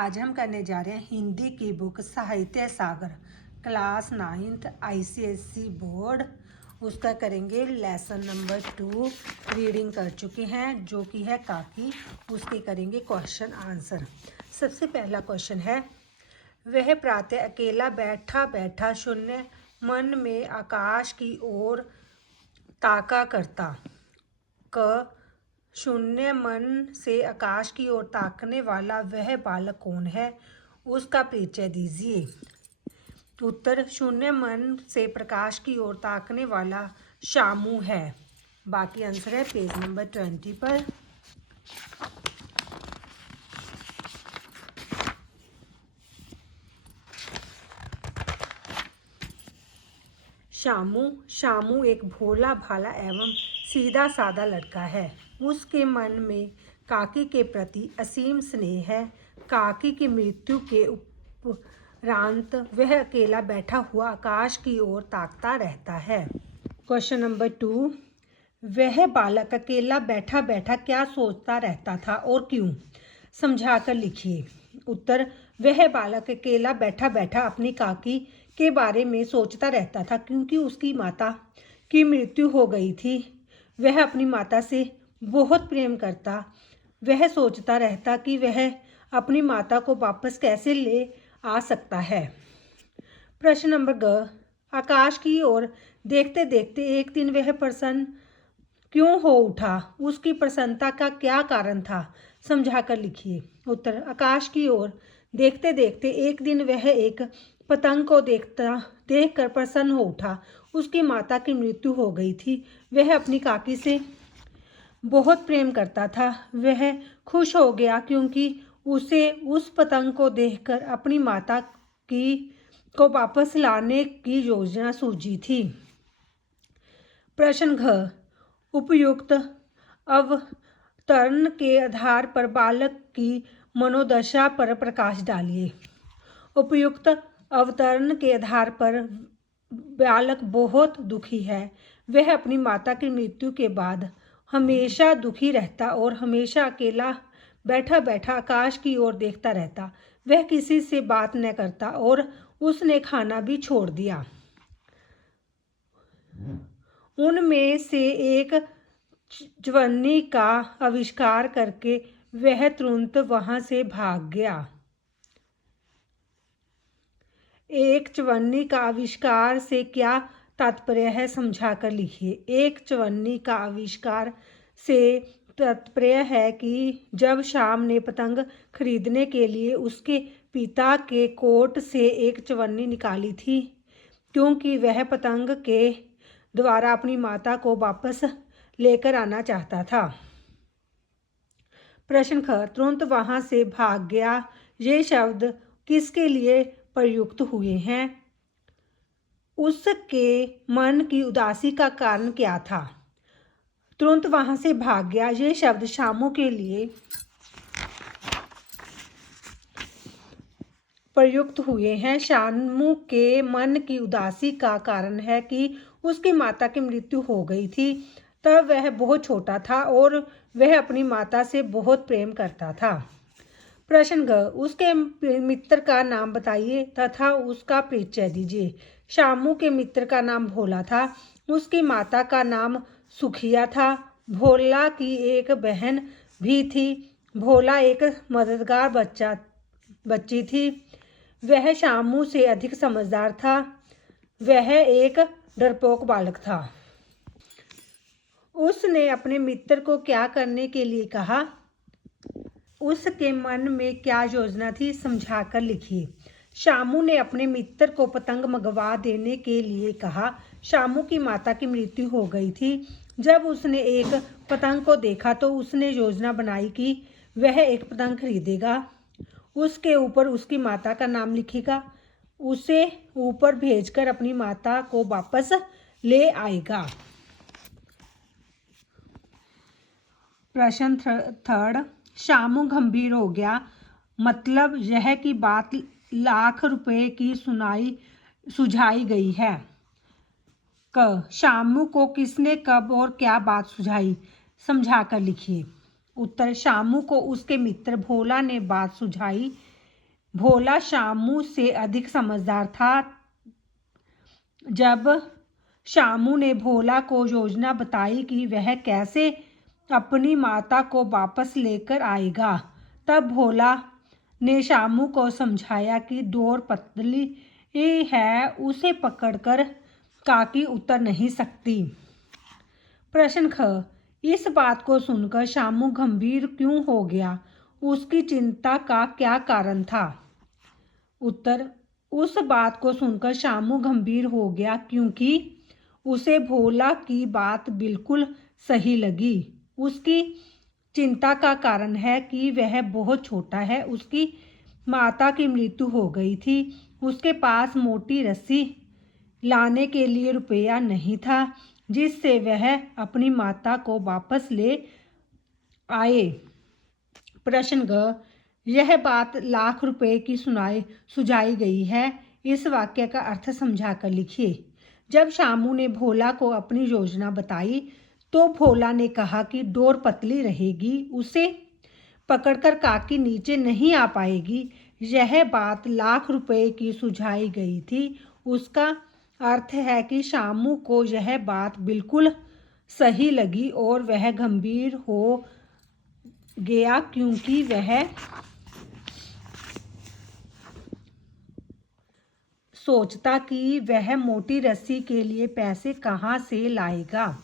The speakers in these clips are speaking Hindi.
आज हम करने जा रहे हैं हिंदी की बुक साहित्य सागर क्लास 9th ICSE बोर्ड। उसका करेंगे लेसन नंबर 2। रीडिंग कर चुके हैं जो कि है काकी। उसके करेंगे क्वेश्चन आंसर। सबसे पहला क्वेश्चन है, वह प्रातः अकेला बैठा बैठा शून्य मन में आकाश की ओर ताका करता। क शून्य मन से आकाश की ओर ताकने वाला वह बालक कौन है, उसका परिचय दीजिए। उत्तर, शून्य मन से प्रकाश की ओर ताकने वाला शामू है। बाकी आंसर है पेज नंबर 20 पर। शामू एक भोला भाला एवं सीधा साधा लड़का है। उसके मन में काकी के प्रति असीम स्नेह है। काकी की मृत्यु के उपरांत वह अकेला बैठा हुआ आकाश की ओर ताकता रहता है। क्वेश्चन नंबर 2, वह बालक अकेला बैठा बैठा क्या सोचता रहता था और क्यों, समझाकर लिखिए। उत्तर, वह बालक अकेला बैठा बैठा अपनी काकी के बारे में सोचता रहता था क्योंकि उसकी माता की मृत्यु हो गई थी। वह अपनी माता से बहुत प्रेम करता। वह सोचता रहता कि वह अपनी माता को वापस कैसे ले आ सकता है। प्रश्न नंबर ग, आकाश की ओर देखते देखते एक दिन वह प्रसन्न क्यों हो उठा, उसकी प्रसन्नता का क्या कारण था, समझाकर लिखिए। उत्तर, आकाश की ओर देखते देखते एक दिन वह एक पतंग को देखकर प्रसन्न हो उठा। उसकी माता की मृत्यु हो गई थी। वह अपनी काकी से बहुत प्रेम करता था। वह खुश हो गया क्योंकि उसे उस पतंग को देखकर अपनी माता को वापस लाने की योजना सूझी थी। प्रश्न घ, उपयुक्त अवतरण के आधार पर बालक की मनोदशा पर प्रकाश डालिए। उपयुक्त अवतरण के आधार पर बालक बहुत दुखी है। वह अपनी माता की मृत्यु के बाद हमेशा दुखी रहता और हमेशा अकेला बैठा बैठा आकाश की ओर देखता रहता। वह किसी से बात न करता और उसने खाना भी छोड़ दिया। उनमें से एक चवन्नी का आविष्कार करके वह तुरंत वहां से भाग गया। एक चवन्नी का आविष्कार से क्या तात्पर्य है, समझाकर लिखिए। एक चवन्नी का आविष्कार से तात्पर्य है कि जब शाम ने पतंग खरीदने के लिए उसके पिता के कोट से एक चवन्नी निकाली थी क्योंकि वह पतंग के द्वारा अपनी माता को वापस लेकर आना चाहता था। प्रश्न ख, तुरंत वहां से भाग गया, ये शब्द किसके लिए प्रयुक्त हुए हैं? उसके मन की उदासी का कारण क्या था? तुरंत वहां से भाग गया ये शब्द शामू के लिए प्रयुक्त हुए हैं। शामू के मन की उदासी का कारण है कि उसकी माता की मृत्यु हो गई थी। तब वह बहुत छोटा था और वह अपनी माता से बहुत प्रेम करता था। प्रश्न ग, उसके मित्र का नाम बताइए तथा उसका परिचय दीजिए। शामू के मित्र का नाम भोला था। उसकी माता का नाम सुखिया था। भोला की एक बहन भी थी। भोला एक मददगार बच्ची थी। वह शामू से अधिक समझदार था। वह एक डरपोक बालक था। उसने अपने मित्र को क्या करने के लिए कहा? उसके मन में क्या योजना थी, समझाकर लिखिए। शामू ने अपने मित्र को पतंग मंगवा देने के लिए कहा। शामू की माता की मृत्यु हो गई थी। जब उसने एक पतंग को देखा तो उसने योजना बनाई कि वह एक पतंग खरीदेगा, उसके ऊपर उसकी माता का नाम लिखेगा, उसे ऊपर भेजकर अपनी माता को वापस ले आएगा। प्रश्न थर्ड, शामू गंभीर हो गया, मतलब यह कि बात लाख रुपए की सुझाई गई है। क, शामू को किसने कब और क्या बात सुझाई, समझाकर लिखिए। उत्तर, शामू को उसके मित्र भोला ने बात सुझाई। भोला शामू से अधिक समझदार था। जब शामू ने भोला को योजना बताई कि वह कैसे अपनी माता को वापस लेकर आएगा, तब भोला ने शामू को समझाया कि डोर पतली है, उसे पकड़कर काकी उतर नहीं सकती। प्रश्न ख, इस बात को सुनकर शामू गंभीर क्यों हो गया? उसकी चिंता का क्या कारण था? उत्तर, उस बात को सुनकर शामू गंभीर हो गया क्योंकि उसे भोला की बात बिल्कुल सही लगी। उसकी चिंता का कारण है कि वह बहुत छोटा है। उसकी माता की मृत्यु हो गई थी। उसके पास मोटी रस्सी लाने के लिए रुपया नहीं था जिससे वह अपनी माता को वापस ले आए। प्रश्न ग, यह बात लाख रुपए की सुझाई गई है। इस वाक्य का अर्थ समझाकर लिखिए। जब शामू ने भोला को अपनी योजना बताई तो भोला ने कहा कि डोर पतली रहेगी, उसे पकड़कर काकी नीचे नहीं आ पाएगी। यह बात लाख रुपए की सुझाई गई थी। उसका अर्थ है कि शामू को यह बात बिल्कुल सही लगी और वह गंभीर हो गया क्योंकि वह सोचता कि वह मोटी रस्सी के लिए पैसे कहाँ से लाएगा।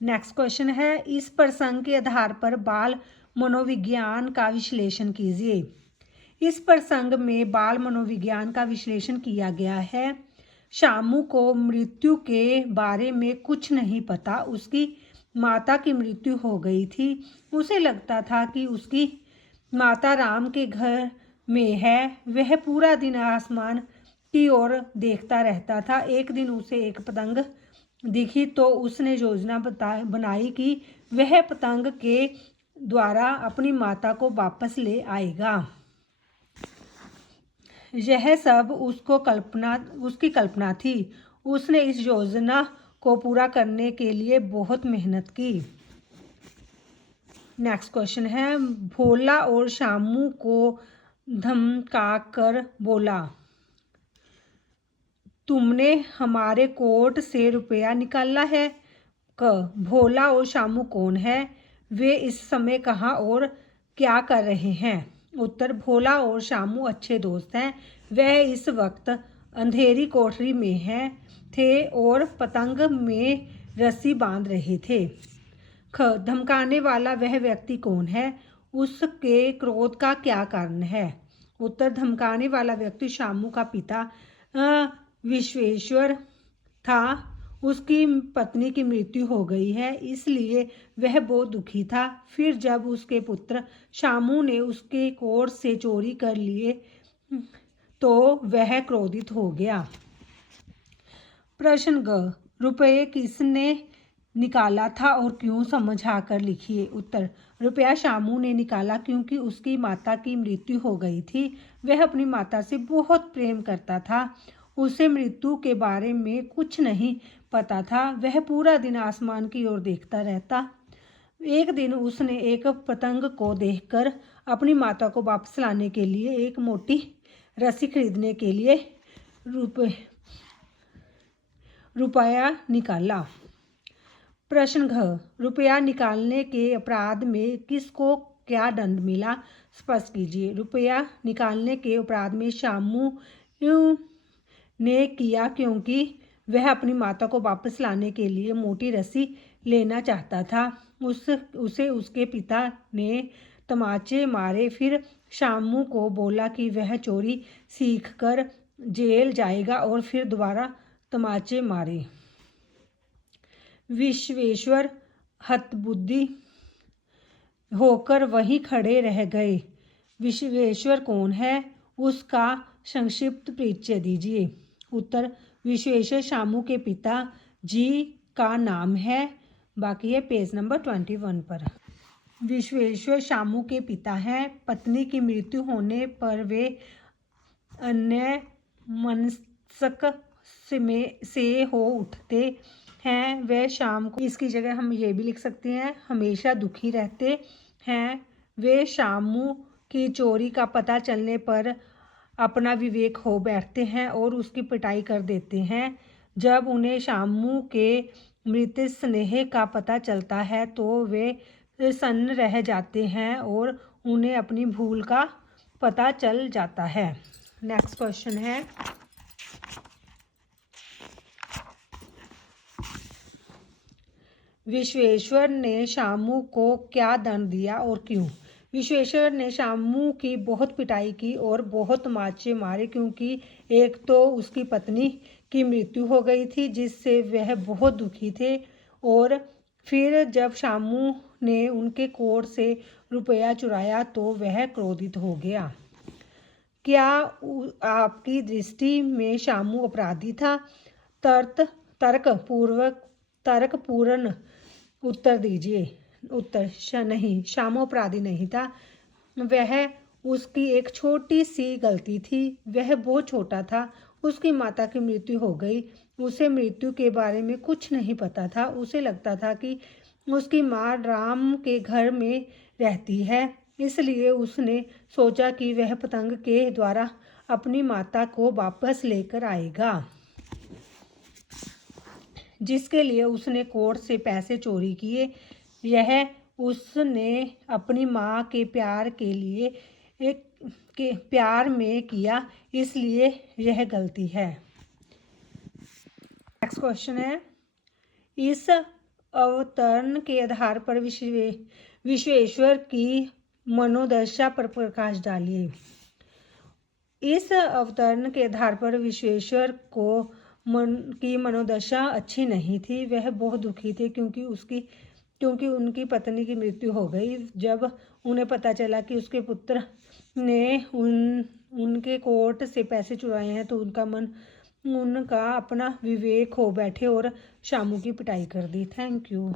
नेक्स्ट क्वेश्चन है, इस प्रसंग के आधार पर बाल मनोविज्ञान का विश्लेषण कीजिए। इस प्रसंग में बाल मनोविज्ञान का विश्लेषण किया गया है। शामू को मृत्यु के बारे में कुछ नहीं पता। उसकी माता की मृत्यु हो गई थी। उसे लगता था कि उसकी माता राम के घर में है। वह पूरा दिन आसमान की ओर देखता रहता था। एक दिन उसे एक पतंग दिखी तो उसने योजना बनाई कि वह पतंग के द्वारा अपनी माता को वापस ले आएगा। यह सब उसकी कल्पना थी। उसने इस योजना को पूरा करने के लिए बहुत मेहनत की। नेक्स्ट क्वेश्चन है, भोला और शामू को धमकाकर बोला, तुमने हमारे कोट से रुपया निकाला है। क, भोला और शामू कौन है? वे इस समय कहाँ और क्या कर रहे हैं? उत्तर, भोला और शामू अच्छे दोस्त हैं। वह इस वक्त अंधेरी कोठरी में थे और पतंग में रस्सी बांध रहे थे। ख, धमकाने वाला वह व्यक्ति कौन है? उसके क्रोध का क्या कारण है? उत्तर, धमकाने वाला व्यक्ति शामू का पिता विश्वेश्वर था। उसकी पत्नी की मृत्यु हो गई है, इसलिए वह बहुत दुखी था। फिर जब उसके पुत्र शामू ने उसके कोट से चोरी कर लिए तो वह क्रोधित हो गया। प्रश्न ग, रुपये किसने निकाला था और क्यों? समझाकर लिखिए। उत्तर, रुपया शामू ने निकाला क्योंकि उसकी माता की मृत्यु हो गई थी। वह अपनी माता से बहुत प्रेम करता था। उसे मृत्यु के बारे में कुछ नहीं पता था। वह पूरा दिन आसमान की ओर देखता रहता। एक दिन उसने एक पतंग को देखकर अपनी माता को वापस लाने के लिए एक मोटी रस्सी खरीदने के लिए रुपया निकाला। प्रश्न घ, रुपया निकालने के अपराध में किसको क्या दंड मिला? स्पष्ट कीजिए। रुपया निकालने के अपराध में शामू ने किया क्योंकि वह अपनी माता को वापस लाने के लिए मोटी रस्सी लेना चाहता था। उसे उसके पिता ने तमाचे मारे। फिर शामू को बोला कि वह चोरी सीखकर जेल जाएगा और फिर दोबारा तमाचे मारे। विश्वेश्वर हतबुद्धि होकर वहीं खड़े रह गए। विश्वेश्वर कौन है? उसका संक्षिप्त परिचय दीजिए। उत्तर, विश्वेश्वर शामू के पिता जी का नाम है। बाकी है पेज नंबर 21 पर। विश्वेश्वर शामू के पिता हैं। पत्नी की मृत्यु होने पर वे अन्यमनस्क से हो उठते हैं। वे शाम को, इसकी जगह हम ये भी लिख सकते हैं, हमेशा दुखी रहते हैं। वे शामू की चोरी का पता चलने पर अपना विवेक खो बैठते हैं और उसकी पिटाई कर देते हैं। जब उन्हें शामू के मृत स्नेह का पता चलता है तो वे सन्न रह जाते हैं और उन्हें अपनी भूल का पता चल जाता है। नेक्स्ट क्वेश्चन है, विश्वेश्वर ने शामू को क्या दंड दिया और क्यों? विश्वेश्वर ने शामू की बहुत पिटाई की और बहुत माचे मारे, क्योंकि एक तो उसकी पत्नी की मृत्यु हो गई थी जिससे वह बहुत दुखी थे, और फिर जब शामू ने उनके कोट से रुपया चुराया तो वह क्रोधित हो गया। क्या आपकी दृष्टि में शामू अपराधी था? तर्कपूर्ण उत्तर दीजिए। उत्तर नहीं, शामू अपराधी नहीं था। वह उसकी एक छोटी सी गलती थी। वह बहुत छोटा था। उसकी माता की मृत्यु हो गई। उसे मृत्यु के बारे में कुछ नहीं पता था। उसे लगता था कि उसकी माँ राम के घर में रहती है, इसलिए उसने सोचा कि वह पतंग के द्वारा अपनी माता को वापस लेकर आएगा, जिसके लिए उसने कोर्ट से पैसे चोरी किए। यह उसने अपनी माँ के प्यार के लिए प्यार में किया, इसलिए यह गलती है। नेक्स्ट क्वेश्चन है, इस अवतरण के आधार पर विश्वेश्वर की मनोदशा पर प्रकाश डालिए। इस अवतरण के आधार पर विश्वेश्वर की मनोदशा अच्छी नहीं थी। वह बहुत दुखी थे क्योंकि उनकी पत्नी की मृत्यु हो गई। जब उन्हें पता चला कि उसके पुत्र ने उनके कोर्ट से पैसे चुराए हैं तो उनका अपना विवेक खो बैठे और शामू की पिटाई कर दी। Thank you.